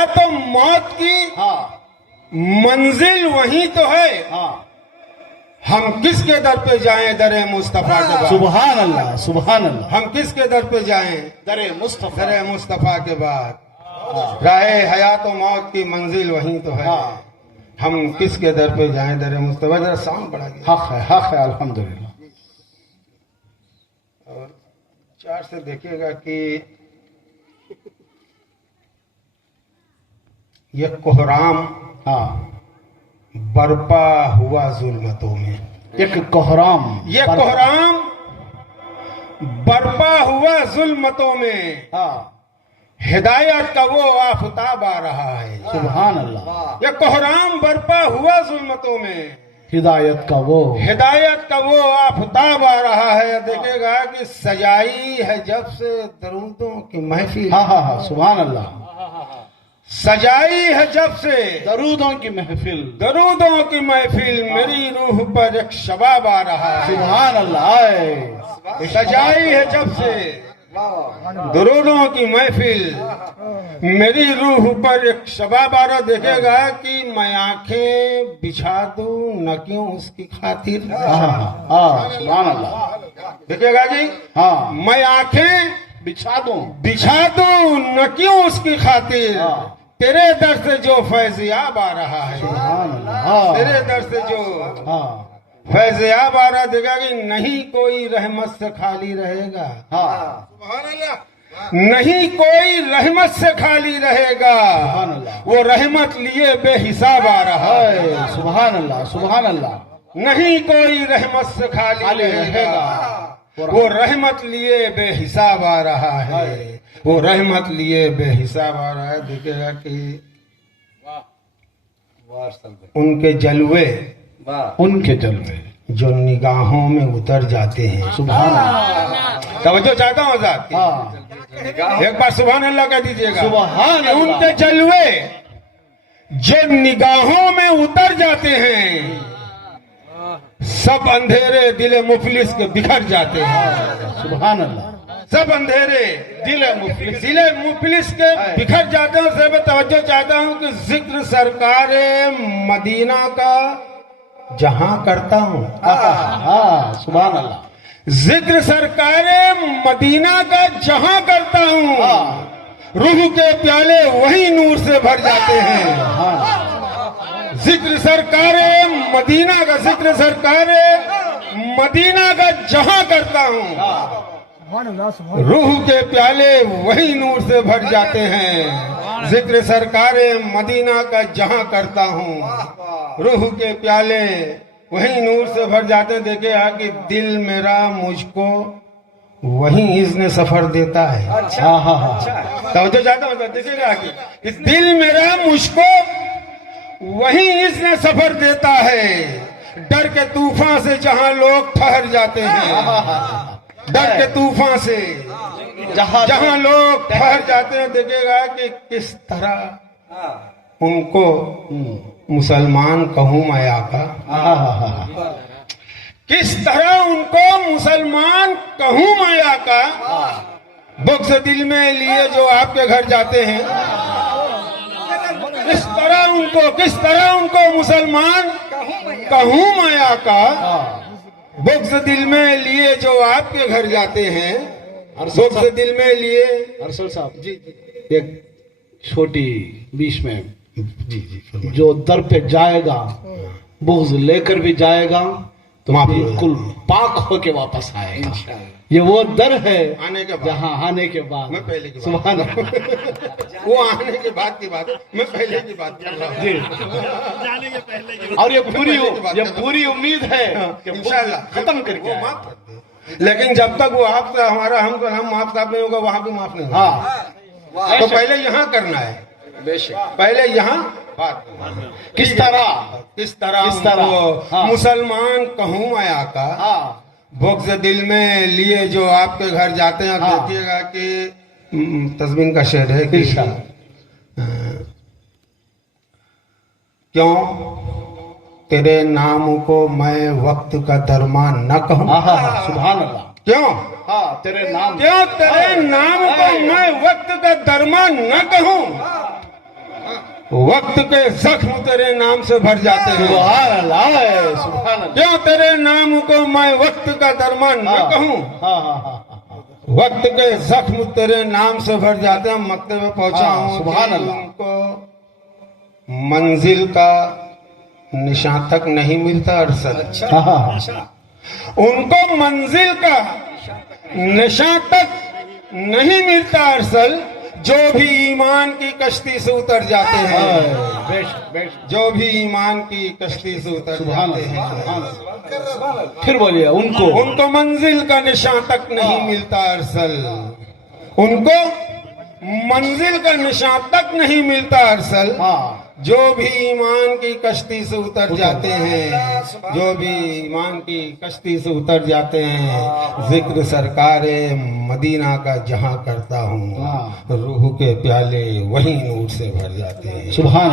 हयात और मौत की मंजिल वही तो है। हम किसके दर पे जाएं? दरे मुस्तफा के बाद। सुभान अल्लाह, सुभान अल्लाह। हम किसके दर पे जाएं? दरे मुस्तफा, दरे मुस्तफा के बाद। राहे हयात और मौत की मंजिल वही तो है। हम किसके दर पे जाएं? दरे मुस्तफा। जरा साउंड बढ़ा गया। हक है अल्हम्दुलिल्लाह। और चार से देखिएगा कि ये कोहराम बरपा हुआ जुल्मतों में। एक कोहराम, ये कोहराम बरपा हुआ जुल्मतों में। हिदायत का वो आफताब आ रहा है। सुभान अल्लाह। ये कोहराम बरपा हुआ जुल्मतों में, हिदायत का वो आफताब आ रहा है। देखेगा कि सजाई है जब से दरूदों की महफिल। सुभान अल्लाह। सजाई है जब से दरूदों की महफिल, मेरी रूह पर एक शबाब आ रहा है। सुभान अल्लाह। सजाई है जब से दरूदों की महफिल, मेरी रूह पर एक शबाब आ रहा। देखेगा कि मैं आंखें बिछा दूं न क्यों उसकी खातिर। सुभान अल्लाह। देखेगा जी, मैं आंखें बिछा दूं न क्यों उसकी खातिर। तेरे दर से जो फैज़याब आ रहा है, तेरे दर से जो फैज़याब आ रहा। देगा कि नहीं कोई रहमत से खाली रहेगा। नहीं कोई रहमत से खाली रहेगा। वो रहमत लिए बेहिसाब आ रहा है। सुभान अल्लाह, सुभान अल्लाह। नहीं कोई रहमत से खाली रहेगा। वो रहमत लिए बेहिसाब आ रहा है। वो रहमत लिए बेहिसाब आ रहा है। देखेगा कि उनके जलवे जो निगाहों में उतर जाते हैं। सुभान अल्लाह। तवज्जो चाहता हूँ आजाद, एक बार सुभान अल्लाह कह दीजिएगा। सुभान अल्लाह। उनके जलवे जो निगाहों में उतर जाते हैं, सब अंधेरे दिले मुफलिस के बिखर जाते हैं। सुभान अल्लाह। सब अंधेरे दिले मुफलिस के बिखर जाते हैं। सब तवज्जो चाहता हूँ कि जिक्र सरकार मदीना का जहां करता हूँ। सुभान अल्लाह। जिक्र सरकार मदीना का जहां करता हूँ, रूह के प्याले वही नूर से भर जाते हैं। जिक्र सरकार मदीना का, जिक्र सरकार मदीना का जहां करता हूँ, रूह के प्याले वही नूर से भर जाते हैं। जिक्र सरकार मदीना का जहां करता हूँ, रूह के प्याले वही नूर से भर जाते हैं। देखे कि दिल मेरा मुझको वही इज़्न सफर देता है। तो जाता हूँ, देखिएगा कि दिल मेरा मुझको वही इज़्न सफर देता है। डर के तूफान से जहां लोग ठहर जाते हैं, डर के तूफान से जहां लोग ठहर जाते हैं। देखेगा कि किस तरह उनको मुसलमान कहूं मैं आका, किस तरह उनको मुसलमान कहूं मैं आका। बुग़्ज़ दिल में लिए जो आपके घर जाते हैं, किस तरह उनको मुसलमान कहूं मैं आका। बुग़्ज़ दिल में लिए जो आपके घर जाते हैं, बुग़्ज़ दिल में लिए। अरसल साहब जी, एक छोटी बीच में जो दर पे जाएगा, बुग़्ज़ लेकर भी जाएगा तो बिल्कुल पाक होके वापस आएगा। ये वो दर है आने के बाद, जहाँ आने के बाद। मैं पहले की सुभान बात, वो आने के बाद की बात, मैं पहले की बात कर रहा हूँ जी। जाने के पहले और ये पूरी उम्मीद है कि इंशाअल्लाह खत्म करके वो माफ करते हैं। लेकिन जब तक वो आपसे हमारा हम माफ साफ नहीं होगा, वहां भी माफ नहीं होगा। तो पहले यहाँ करना है, पहले यहाँ बात किस तरह मुसलमान कहूँ मैं आका। बुग़्ज़ दिल में लिए जो आपके घर जाते हैं। आप देखिएगा कि तस्बीन का शेर है कि क्यों तेरे नाम को मैं वक्त का दरमान न कहूँ। सुभान अल्लाह। क्यों तेरे नाम को मैं वक्त का दरमान न कहूँ। वक्त के जख्म तेरे नाम से भर जाते हैं। सुभान अल्लाह है, सुभान अल्लाह। क्यों तेरे नाम को मैं वक्त का दरमान न कहूं। हाँ हाँ हाँ, वक्त के जख्म तेरे नाम से भर जाते हैं। मक्ते में पहुंचा हाँ, हूं सुभान कि अल्लाह। उनको मंजिल का निशान तक नहीं मिलता अरसल। हाँ, हाँ, उनको मंजिल का निशान तक नहीं मिलता अरसल, जो भी ईमान की कश्ती से उतर जाते हैं। बेशक बेशक। जो भी ईमान की कश्ती से उतर सुभान जाते हैं, अल्लाह, सुभान अल्लाह। फिर बोलिए उनको उनको मंजिल का निशान तक नहीं मिलता अरसल। उनको मंजिल का निशान तक नहीं मिलता अरसल, हाँ जो भी ईमान की कश्ती से उतर जाते हैं। जो भी ईमान की कश्ती से उतर जाते हैं। जिक्र सरकारे मदीना का जहां करता हूँ, हाँ। रूह के प्याले वही नूर से भर जाते हैं। सुभान